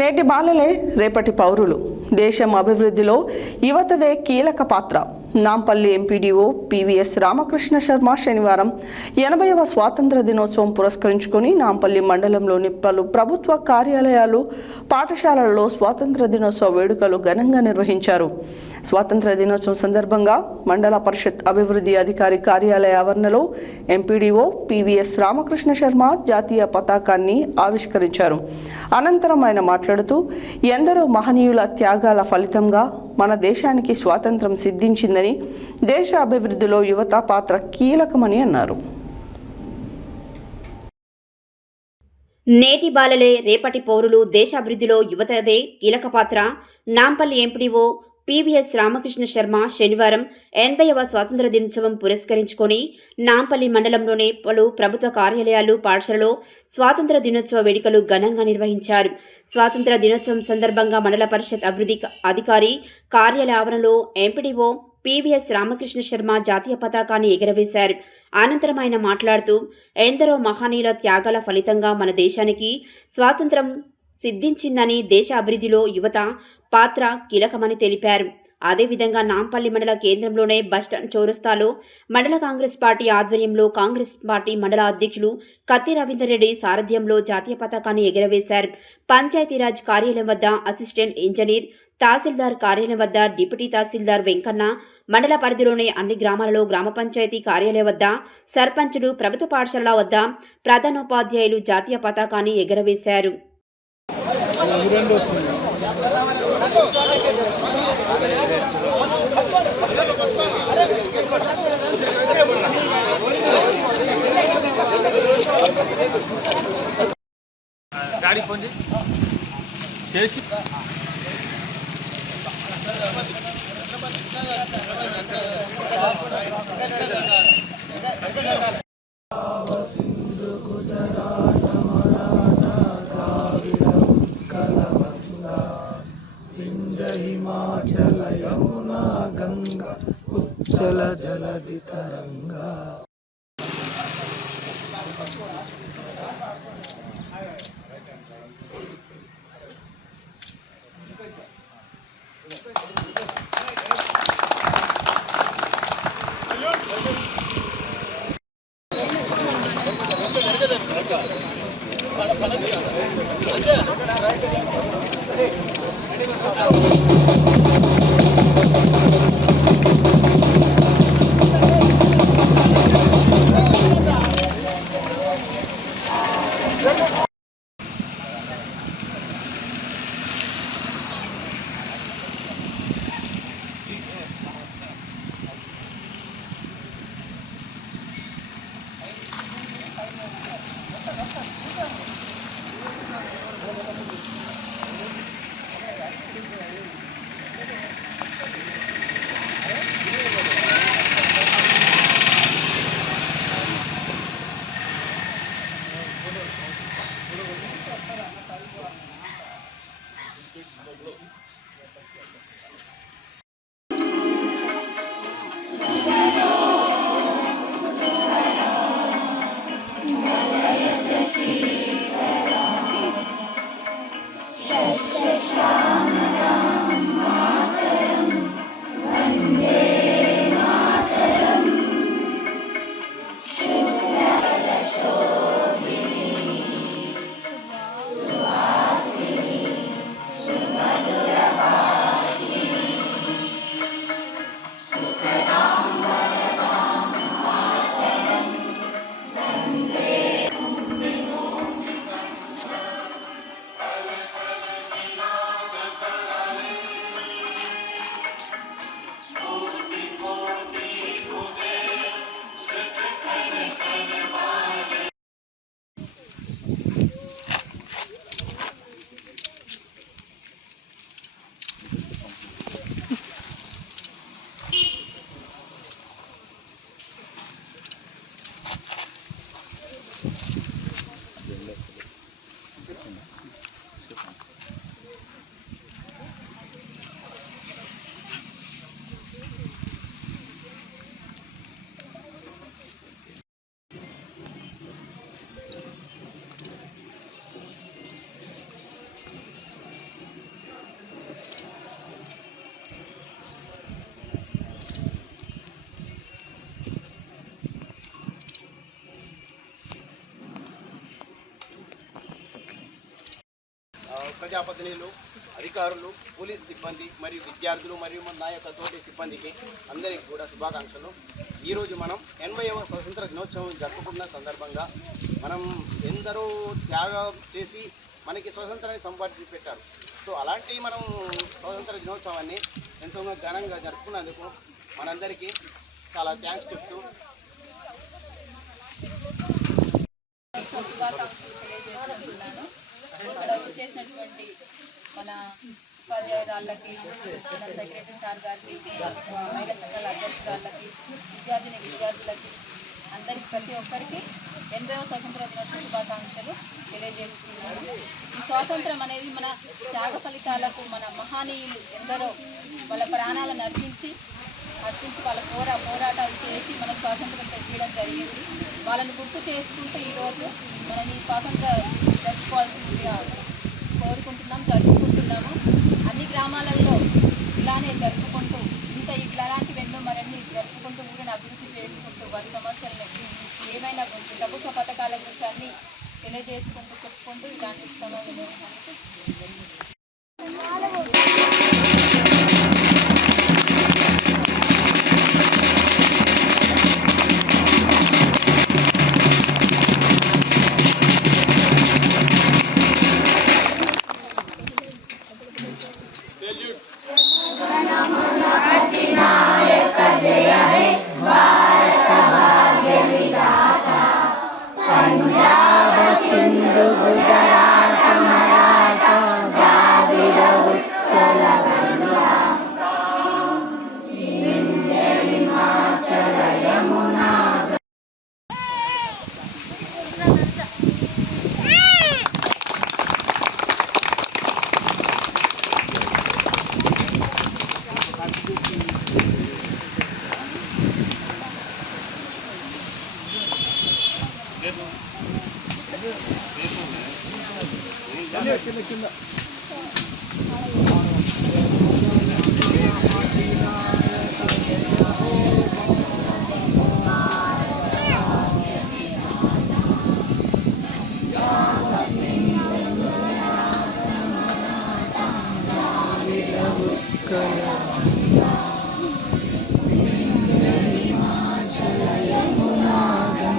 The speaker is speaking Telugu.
నేటి బాలలే రేపటి పౌరులు. దేశం అభివృద్ధిలో యువతదే కీలక పాత్ర. నాంపల్లి ఎంపీడీఓ పివిఎస్ రామకృష్ణ శర్మ శనివారం 80వ స్వాతంత్ర దినోత్సవం పురస్కరించుకొని నాంపల్లి మండలంలోని పలు ప్రభుత్వ కార్యాలయాలు, పాఠశాలలలో స్వాతంత్ర దినోత్సవ వేడుకలు ఘనంగా నిర్వహించారు. స్వాతంత్ర దినోత్సవం సందర్భంగా మండల పరిషత్ అభివృద్ధి అధికారి కార్యాలయ ఆవరణలో ఎంపీడీఓ పివిఎస్ రామకృష్ణ శర్మ జాతీయ పతాకాన్ని ఆవిష్కరించారు. అనంతరం ఆయన మాట్లాడుతూ, ఎందరో మహనీయుల త్యాగాల ఫలితంగా మన దేశానికి స్వాతంత్రం సిద్ధించిందని, దేశ అభివృద్ధిలో యువత పాత్ర కీలకమని అన్నారు. నేటి బాలలే రేపటి పౌరులు. దేశాభివృద్ధిలో యువతదే కీలక పాత్ర. నాంపల్లి ఎంపీడీఓ పివిఎస్ రామకృష్ణ శర్మ శనివారం 80వ స్వాతంత్ర దినోత్సవం పురస్కరించుకొని నాంపల్లి మండలంలోని పలు ప్రభుత్వ కార్యాలయాలు, పాఠశాలలో స్వాతంత్ర దినోత్సవ వేడుకలు ఘనంగా నిర్వహించారు. స్వాతంత్ర దినోత్సవం సందర్భంగా మండల పరిషత్ అభివృద్ధి అధికారి కార్యాలయ ఆవరణలో ఎంపీడీఓ పివిఎస్ రామకృష్ణ శర్మ జాతీయ పతాకాన్ని ఎగురవేశారు. అనంతరం ఆయన మాట్లాడుతూ, ఎందరో మహనీయుల త్యాగాల ఫలితంగా మన దేశానికి స్వాతంత్రం సిద్ధించిందని, దేశ అభివృద్ధిలో యువత పాత్ర కీలకమని తెలిపారు. అదేవిధంగా నాంపల్లి మండల కేంద్రంలోనే బస్టాండ్ చౌరస్తాలో మండల కాంగ్రెస్ పార్టీ ఆధ్వర్యంలో కాంగ్రెస్ పార్టీ మండల అధ్యక్షులు కత్తి రవీందర్ రెడ్డి సారథ్యంలో జాతీయ పతాకాన్ని ఎగురవేశారు. పంచాయతీరాజ్ కార్యాలయం వద్ద అసిస్టెంట్ ఇంజనీర్, తహసీల్దార్ కార్యాలయం వద్ద డిప్యూటీ తహసీల్దార్ వెంకన్న, మండల పరిధిలోని అన్ని గ్రామాలలో గ్రామ పంచాయతీ కార్యాలయం వద్ద సర్పంచులు, ప్రభుత్వ పాఠశాలల వద్ద ప్రధానోపాధ్యాయులు జాతీయ పతాకాన్ని ఎగురవేశారు. హిమాచల యమునా గంగా ఉచ్చల జలధి తరంగా. ప్రజాప్రతినిధులు, అధికారులు, పోలీస్ సిబ్బంది మరియు విద్యార్థులు మరియు నా యొక్క తోటి సిబ్బందికి అందరికీ కూడా శుభాకాంక్షలు. ఈరోజు మనం 80వ స్వతంత్ర దినోత్సవం జరుపుకున్న సందర్భంగా మనం ఎందరో త్యాగం చేసి మనకి స్వతంత్రాన్ని సంపాదించి పెట్టారు. సో అలాంటి మనం స్వాతంత్ర దినోత్సవాన్ని ఎంతో ఘనంగా జరుపుకున్నందుకు మనందరికీ చాలా థ్యాంక్స్ చెప్తూ శుభాకాంక్షలు తెలియజేస్తున్నాను. ఇక్కడ చేసినటువంటి మన ఉపాధ్యాయురాళ్ళకి, మన సెక్రటరీ సార్ గారికి, మహిళా సంఘాల అధ్యక్షురాళ్ళకి, విద్యార్థులకి అందరికి ప్రతి ఒక్కరికి 80వ స్వాతంత్ర దినోత్సవ శుభాకాంక్షలు తెలియజేస్తున్నాను. ఈ స్వాతంత్రం అనేది మన త్యాగ ఫలితాలకు మన మహనీయులు ఎందరో వాళ్ళ ప్రాణాలను అర్పించి వాళ్ళ పోరాటాలు చేసి మనకు స్వాతంత్రం తెప్పించడం జరిగింది. వాళ్ళని గుర్తు చేసుకుంటూ ఈరోజు మనం ఈ స్వాతంత్రం జరుపుకోవాల్సిందిగా జరుపుకుంటున్నాము. అన్ని గ్రామాలలో ఇలానే జరుపుకుంటూ ఇలాంటి ఎన్నో మరిన్ని జరుపుకుంటూ ఊరిని అభివృద్ధి చేసుకుంటూ వారి సమస్యలని ఏమైనా ప్రభుత్వ పథకాల గురించి అన్నీ తెలియజేసుకుంటూ చెప్పుకుంటూ ఇలాంటి సమావేశానికి కింద